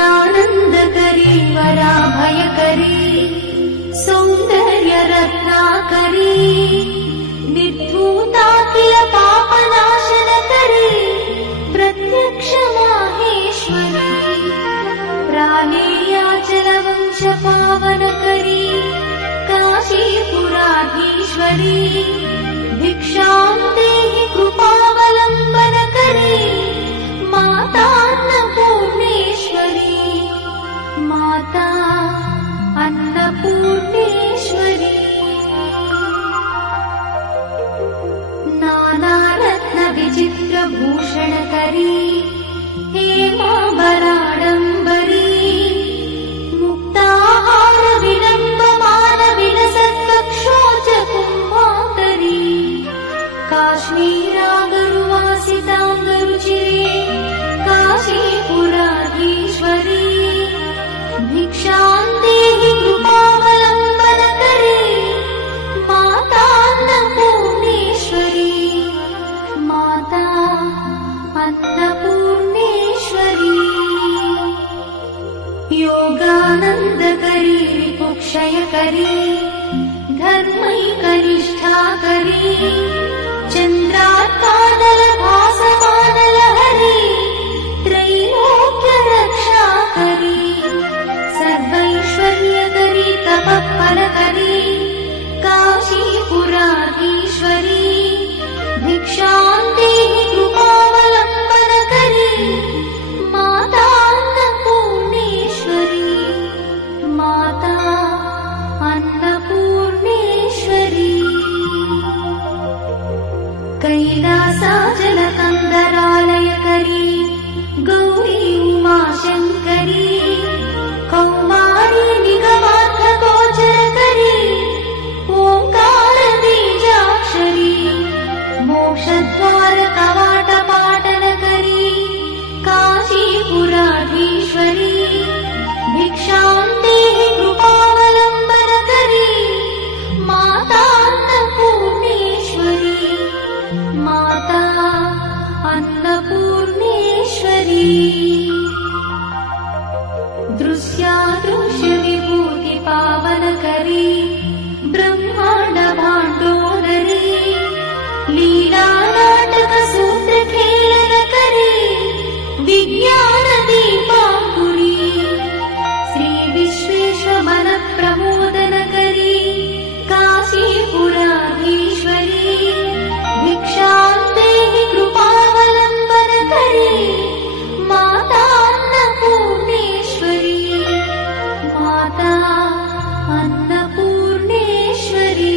नित्यानन्दकरी वराभयकरी सौन्दर्यरत्नाकरी निर्धूताखिल पापनाशनकरी प्रत्यक्ष माहेश्वरी प्राणेयाचलवंश पावनकरी काशीपुराधीश्वरी भिक्षां देहि कृपावलम्बनकरी मातान्नपूर्णेश्वरी माता अन्नपूर्णेश्वरी नानारत्नविचित्रभूषणकरी हेमाम्बराडम्बरी मुक्ताहारविलम्बमानविलसत्कक्षोजकुम्भाकरी काश्मीरागरुवासिताङ्गरुचिरे काशीपुराधीश्वरी भिक्षां देहि कृपावलम्बनकरी मातान्नपूर्णेश्वरी माता अन्नपूर्णेश्वरी योगानन्दकरी रिपुक्षयकरी धर्मैकनिष्ठाकरी चन्द्रात्पादलभासमानलहरी त्रैलोक्यरक्षाकरी सर्वैश्वर्यकरी तपःफलकरी काशीपुराधीश्वरी भिक्षां देहि कृपावलम्बनकरी मातान्नपूर्णेश्वरी माता अन्नपूर्णेश्वरी कैलासाचलकन्दरालयकरी गौरी उमाशङ्करी कौमारी निगमार्थगोचरकरी ओङ्कारबीजाक्षरी मोक्षद्वारकवाटपाटनकरी काशीपुराधीश्वरी भिक्षां देहि कृपावलम्बनकरी मातान्नपूर्णेश्वरी माता अन्नपूर्णेश्वरी दृश्यादृश्यविभूतिपावनकरी ब्रह्माण्डभाण्डोदरी लीलानाटकसूत्रखेलनकरी विज्ञानदीपाङ्कुरी श्रीविश्वेशमनप्रमोदनकरी काशीपुराधीश्वरी भिक्षां देहि कृपावलम्बनकरी मातान्नपूर्णेश्वरी माता अन्नपूर्णेश्वरी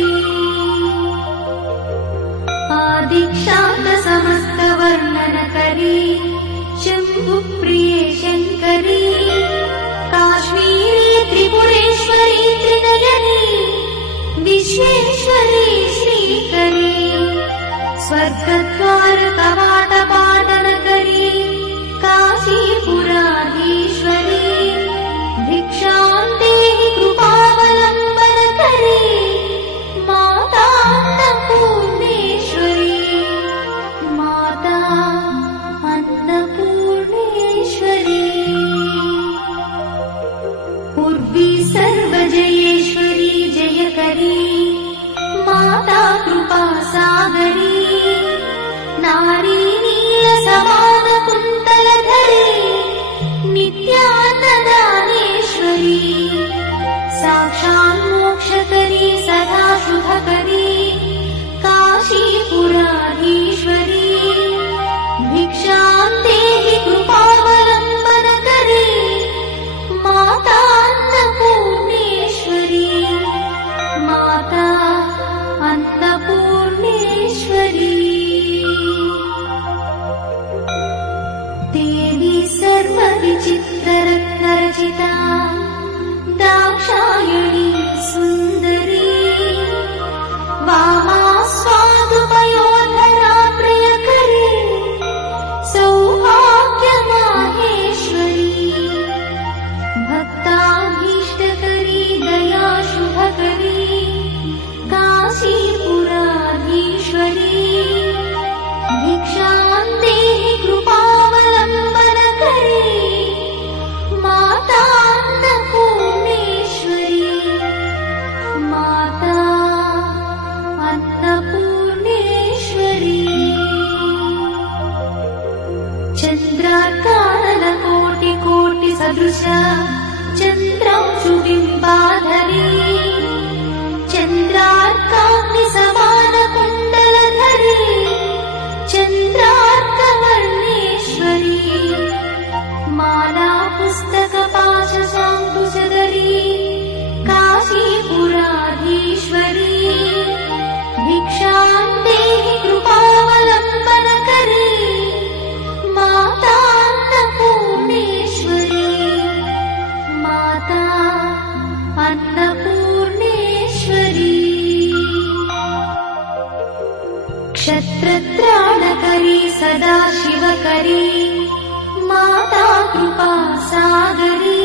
आदिक्षान्तसमस्तवर्णनकरी शम्भुप्रिये शङ्करी काश्मीरी त्रिपुरेश्वरी त्रिनयनी विश्वेश्वरी श्रीकरी स्वर्गद्वारकवाटपाटनकरी काशीपुराधीश्वरी भिक्षां देहि कृपावलम्बनकरी मातान्नपूर्णेश्वरी माता अन्नपूर्णेश्वरी उर्वी सर्वजयेश्वरी जयकरी माता कृपासागरी नारी नीलसमानकुन्तलधरी नित्यान्नदानेश्वरी साक्षान्मोक्षकरी सदा शुभकरी काशीपुराधीश्वरी भिक्षां देहि कृपावलम्बनकरी मातान्नपूर्णेश्वरी माता अन्नपूर्णेश्वरी देवी सर्वविचित्ररत्नरचिता दाक्षायणी सुन्दरी वामा स्वादुपयोधरा प्रियकरी सौभाग्यमाहेश्वरी भक्ताभीष्टकरी दयाशुभकरी काशीपुराधीश्वरी भिक्षां देहि कृपावलम्बनकरी चन्द्रार्कानलकोटिकोटिसदृश चन्द्रांशुबिम्बाधरी चन्द्रार्काग्निसमानकुण्डलधरी चन्द्रार्कवर्णेश्वरी माला पुस्तकपाशशाङ्कुशधरी काशीपुराधीश्वरी भिक्षां देहि कृपावलम्बनकरी माता अन्नपूर्णेश्वरी माता अन्नपूर्णेश्वरी क्षत्रत्राणकरी सदा शिवकरी माता कृपासागरी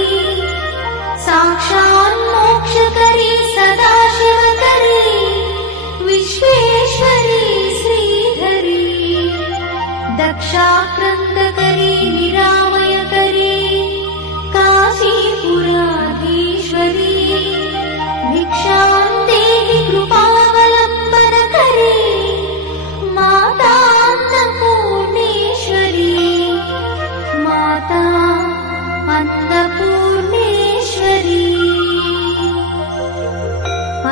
साक्षान्मोक्षकरी सदा शिवकरी विश्वेश्वरी श्रीधरी दक्षाक्रन्दकरी निरामयकरी काशीपुराधीश्वरी भिक्षां देहि कृपावलम्बनकरी माता अन्नपूर्णेश्वरी माता अन्नपूर्णेश्वरी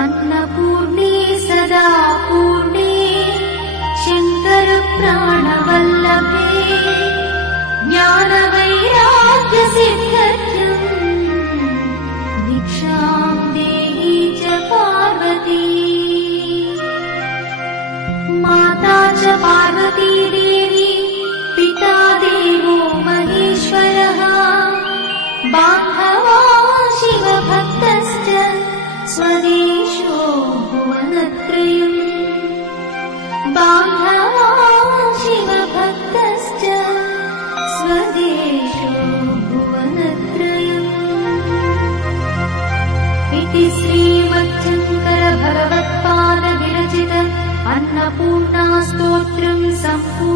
अन्नपूर्णे सदा पूर्णे शङ्करप्राणवल्लभे ज्ञानवैराग्यसिद्ध्यर्थम् भिक्षां देहि च पार्वती माता च पार्वती देवी पिता देवो महेश्वरः बान्धवा शिवभक्तश्च स्वदेशो भुवनत्रयम् बान्धवा शिवभक्तश्च स्वदेशो भुवनत्रयम् इति श्रीमच्छङ्कर भगवत्पादविरचित अन्नपूर्णा स्तोत्रम् सम्पूर्णम्।